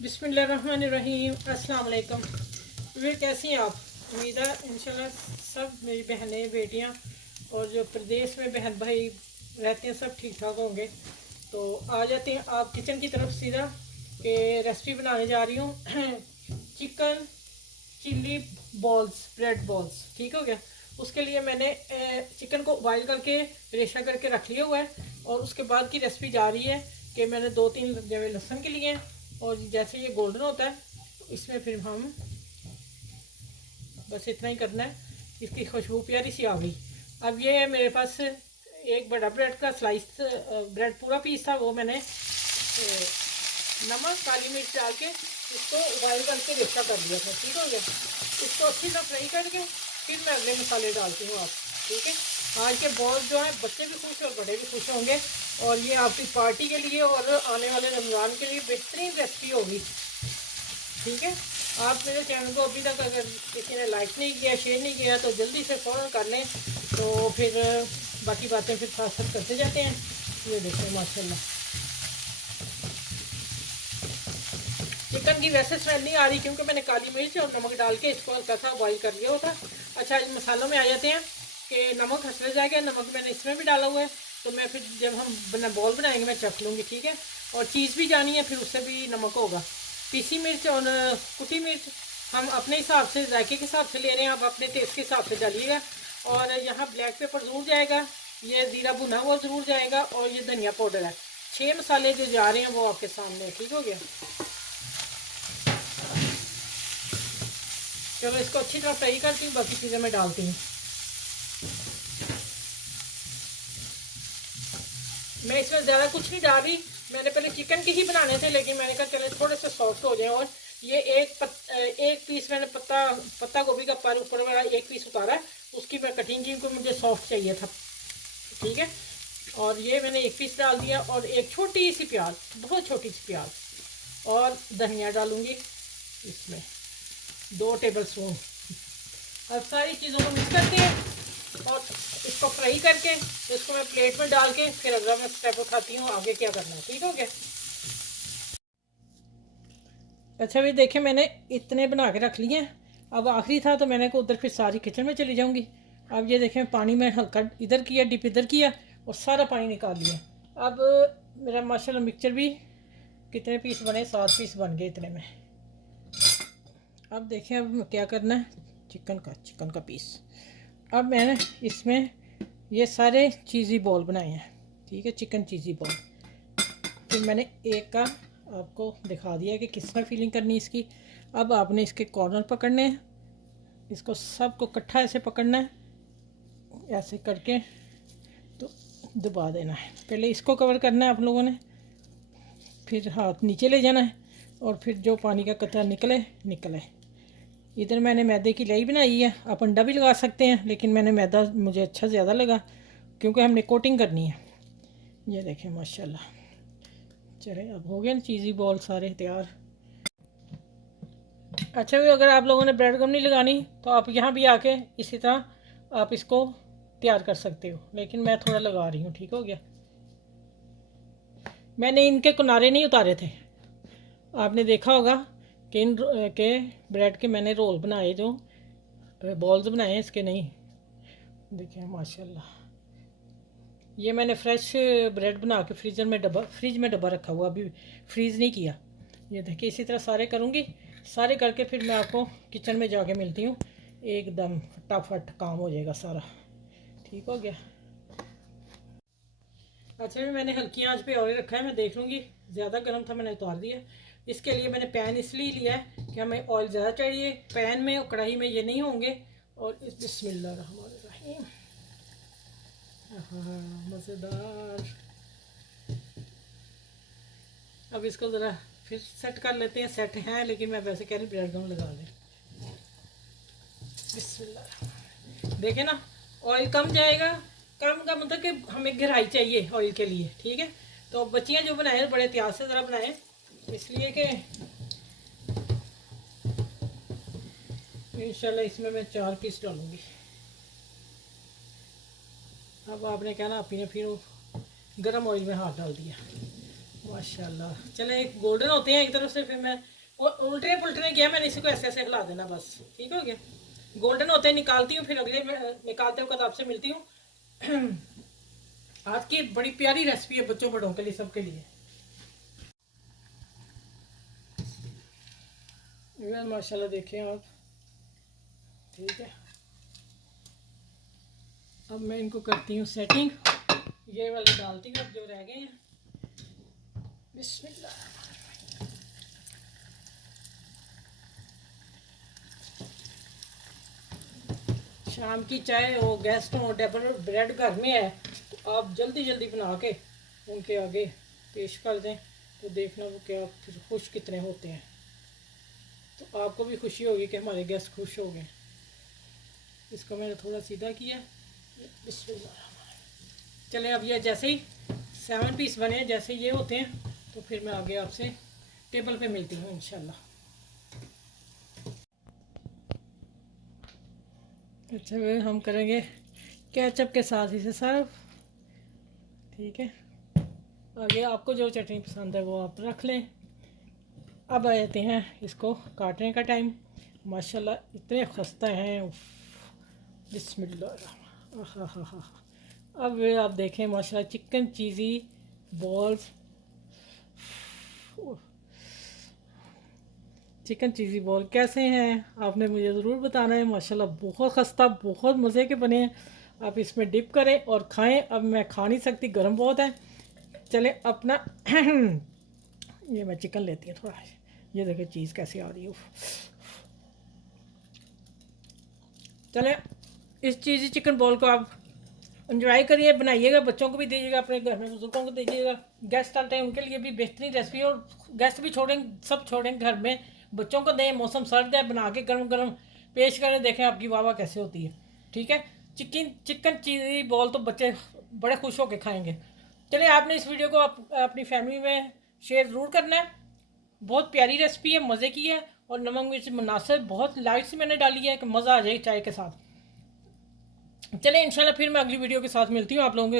बिस्मिल्लाहिर्रहमानिर्रहीम। अस्सलाम वालेकुम। वे कैसी हैं आप? उम्मीद है इंशाल्लाह सब मेरी बहनें बेटियां और जो प्रदेश में बहन भाई रहते हैं सब ठीक ठाक होंगे। तो आ जाते हैं आप किचन की तरफ सीधा कि रेसिपी बनाने जा रही हूँ chicken chilli balls, bread balls. ठीक हो गया। उसके लिए मैंने चिकन को बॉयल करके रेशा करके रख लिया हुआ है और उसके बाद की रेसिपी जा रही है कि मैंने 2-3 जवे लहसुन के लिए हैं और जैसे ये गोल्डन होता है तो इसमें फिर हम बस इतना ही करना है। इसकी खुशबू प्यारी सी आ गई। अब ये है मेरे पास एक बड़ा ब्रेड का स्लाइस, ब्रेड पूरा पीस था, वो मैंने नमक काली मिर्च डाल के इसको बॉयल करके रेशा कर दिया था। ठीक हो गया। इसको अच्छी तरह फ्राई करके फिर मैं अगले मसाले डालती हूँ आप। ठीक है। आज के बॉल जो है बच्चे भी खुश और बड़े भी खुश होंगे और ये आपकी पार्टी के लिए और आने वाले रमज़ान के लिए बेहतरीन रेसिपी होगी। ठीक है। आप मेरे चैनल को अभी तक अगर किसी ने लाइक नहीं किया, शेयर नहीं किया तो जल्दी से फ़ौरन कर लें, तो फिर बाकी बातें फिर साथ साथ करते जाते हैं। ये देखिए माशाल्लाह चिकन की वैसे स्मेल नहीं आ रही क्योंकि मैंने काली मिर्च और नमक डाल के इसको हल्का सा बॉईल कर लिया होता। अच्छा, इन मसालों में आ जाते हैं कि नमक हंस जाएगा। नमक मैंने इसमें भी डाला हुआ है तो मैं फिर जब हम बॉल बनाएंगे मैं चख लूँगी। ठीक है। और चीज़ भी जानी है, फिर उससे भी नमक होगा। पीसी मिर्च और कुटी मिर्च हम अपने हिसाब से, जायके के हिसाब से ले रहे हैं, आप अपने टेस्ट के हिसाब से डालिएगा। और यहाँ ब्लैक पेपर ज़रूर जाएगा, ये ज़ीरा भुना हुआ ज़रूर जाएगा और ये धनिया पाउडर है। 6 मसाले जो जा रहे हैं वो आपके सामने है। ठीक हो गया। चलो इसको अच्छी तरह फ्राई करती हूँ, बाकी चीज़ें मैं डालती हूँ। मैं इसमें ज़्यादा कुछ नहीं डाल रही। मैंने पहले चिकन के ही बनाने थे लेकिन मैंने कहा चले थोड़े से सॉफ्ट हो जाए। और ये एक पीस मैंने पत्ता गोभी का पर ऊपर वाला एक पीस उतारा है, उसकी मैं कटिंग की क्योंकि मुझे सॉफ्ट चाहिए था। ठीक है। और ये मैंने एक पीस डाल दिया और एक छोटी सी प्याज, बहुत छोटी सी प्याज और धनिया डालूंगी इसमें 2 टेबल स्पून। अब सारी चीज़ों को मिक्स करके और इसको फ्राई करके इसको मैं प्लेट में डाल के फिर अगला मैं स्टेप उठाती हूँ आगे क्या करना है। ठीक हो गया। अच्छा भी देखें मैंने इतने बना के रख लिए हैं। अब आखिरी था तो मैंने को उधर फिर सारी किचन में चली जाऊंगी। अब ये देखें पानी में हल्का इधर किया, डिप इधर किया और सारा पानी निकाल लिया। अब मेरा माशाल्लाह मिक्सचर भी कितने पीस बने, 7 पीस बन गए इतने में। अब देखें अब क्या करना है। चिकन का पीस अब मैंने इसमें ये सारे चीज़ी बॉल बनाए हैं। ठीक है, चिकन चीज़ी बॉल। फिर मैंने एक का आपको दिखा दिया कि किस तरह फीलिंग करनी है इसकी। अब आपने इसके कॉर्नर पकड़ने हैं, इसको सबको इकट्ठा ऐसे पकड़ना है, ऐसे करके तो दबा देना है। पहले इसको कवर करना है आप लोगों ने, फिर हाथ नीचे ले जाना है और फिर जो पानी का कतरा निकले निकले। इधर मैंने मैदे की लई बनाई है, आप अंडा भी लगा सकते हैं लेकिन मैंने मैदा मुझे अच्छा ज़्यादा लगा क्योंकि हमने कोटिंग करनी है। ये देखें माशाल्लाह। चले अब हो गए ना चीज़ी बॉल सारे तैयार। अच्छा भी अगर आप लोगों ने ब्रेड गम नहीं लगानी तो आप यहाँ भी आके इसी तरह आप इसको तैयार कर सकते हो, लेकिन मैं थोड़ा लगा रही हूँ। ठीक हो गया। मैंने इनके किनारे नहीं उतारे थे, आपने देखा होगा कि इन के ब्रेड के मैंने रोल बनाए, जो बॉल्स बनाए हैं इसके नहीं। देखिए माशाल्लाह ये मैंने फ्रेश ब्रेड बना के फ्रिज में डब्बा रखा हुआ, अभी फ्रीज़ नहीं किया। ये देखिए इसी तरह सारे करूँगी, सारे करके फिर मैं आपको किचन में जाके मिलती हूँ। एकदम फटाफट काम हो जाएगा सारा। ठीक हो गया। अच्छा भी मैंने हल्की आंच पे और रखा है, मैं देख लूँगी। ज़्यादा गर्म था मैंने उतार दिया। इसके लिए मैंने पैन इसलिए लिया है कि हमें ऑयल ज़्यादा चाहिए पैन में और कढ़ाई में ये नहीं होंगे। और इस बिस्मिल्लाहिर्रहमानिर्रहीम, हाँ मज़ेदार। अब इसको ज़रा फिर सेट कर लेते हैं। सेट हैं लेकिन मैं वैसे कह रही ब्रेड गम लगा दें। बिस्मिल्लाह। देखें ना, ऑयल कम जाएगा। कम का मतलब कि हमें गहराई चाहिए ऑयल के लिए। ठीक है। तो बच्चियाँ जो बनाए बड़े एहतियात से ज़रा बनाएं, इसलिए कि इंशाल्लाह इसमें मैं 4 पीस डालूँगी। अब आपने कहना आपने फिर गर्म ऑयल में हाथ डाल दिया। माशाल्लाह। चले एक गोल्डन होते हैं एक तरफ से, फिर मैं उल्टने पुलटने गया, मैंने इसी को ऐसे ऐसे हिला देना बस, ठीक हो गया। गोल्डन होते हैं निकालती हूँ, फिर अगले निकालते वक्त आपसे मिलती हूँ। आज की बड़ी प्यारी रेसिपी है बच्चों बड़ों के लिए, सबके लिए। माशाल्लाह देखें आप, ठीक है। अब मैं इनको करती हूँ सेटिंग, ये वाले डालती हूँ अब जो रह गए हैं। बिस्मिल्लाह। शाम की चाय हो, गेस्ट हो, डबल ब्रेड घर में है, तो आप जल्दी जल्दी बना के उनके आगे पेश कर दें, तो देखना वो क्या फिर खुश कितने होते हैं। तो आपको भी खुशी होगी कि हमारे गेस्ट खुश हो गए। इसको मैंने थोड़ा सीधा किया। बिस्मिल्लाह। चलें अब ये जैसे ही 7 पीस बने, जैसे ये होते हैं, तो फिर मैं आगे आपसे टेबल पे मिलती हूँ इंशाल्लाह। अच्छा वे हम करेंगे केचप के साथ इसे सर्व, ठीक है। आगे आपको जो चटनी पसंद है वो आप रख लें। अब आ जाते हैं इसको काटने का टाइम। माशाल्लाह इतने खस्ता हैं, बिस्मिल्लाह। हा। अब आप देखें माशाल्लाह चिकन चीज़ी बॉल्स, चिकन चीज़ी बॉल कैसे हैं आपने मुझे ज़रूर बताना है। माशाल्लाह बहुत खस्ता, बहुत मज़े के बने हैं। आप इसमें डिप करें और खाएं। अब मैं खा नहीं सकती, गर्म बहुत है। चलें अपना ये मैं चिकन लेती हूँ थोड़ा, ये देखिए चीज़ कैसे आ रही है। चलें इस चीज़ी चिकन बॉल को आप इंजॉय करिए, बनाइएगा, बच्चों को भी दीजिएगा, अपने घर में बुजुर्गों को दीजिएगा, गेस्ट आते हैं उनके लिए भी बेहतरीन रेसिपी। और गेस्ट भी छोड़ेंगे, सब छोड़ेंगे घर में, बच्चों को दें, मौसम सर्द है, बना के गरम गरम पेश करें, देखें आपकी वाह वाह कैसे होती है, ठीक है। चिकन चीज़ी बॉल तो बच्चे बड़े खुश होकर खाएंगे। चलिए आपने इस वीडियो को अपनी फैमिली में शेयर ज़रूर करना है। बहुत प्यारी रेसिपी है, मज़े की है, और नमक मिर्च मुनासिब, बहुत लाइट सी मैंने डाली है कि मज़ा आ जाए चाय के साथ। चलें इंशाल्लाह फिर मैं अगली वीडियो के साथ मिलती हूँ। आप लोगों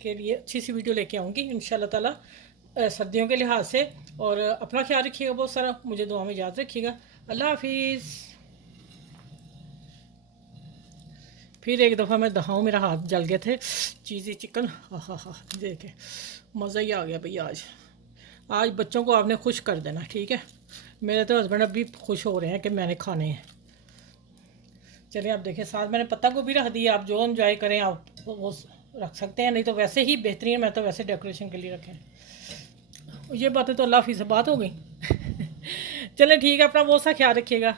के लिए अच्छी सी वीडियो लेके आऊँगी इंशाल्लाह ताला, सर्दियों के लिहाज से। और अपना ख्याल रखिएगा बहुत सारा, मुझे दुआ में याद रखिएगा। अल्लाह हाफिज़। फिर एक दफ़ा मैं दिखाऊँ, मेरा हाथ जल गए थे चीज़ी चिकन, हा देखे मज़ा ही आ गया भैया। आज बच्चों को आपने खुश कर देना, ठीक है। मेरे तो हस्बैंड अभी खुश हो रहे हैं कि मैंने खाने हैं। चलिए आप देखें, साथ मैंने पत्ता गोभी रख दी, आप जो एंजॉय करें आप वो रख सकते हैं, नहीं तो वैसे ही बेहतरीन, मैं तो वैसे डेकोरेशन के लिए रखें। ये बातें तो अल्लाह हाफिज़ से बात हो गई। चलें ठीक है, अपना बहुत सा ख्याल रखिएगा।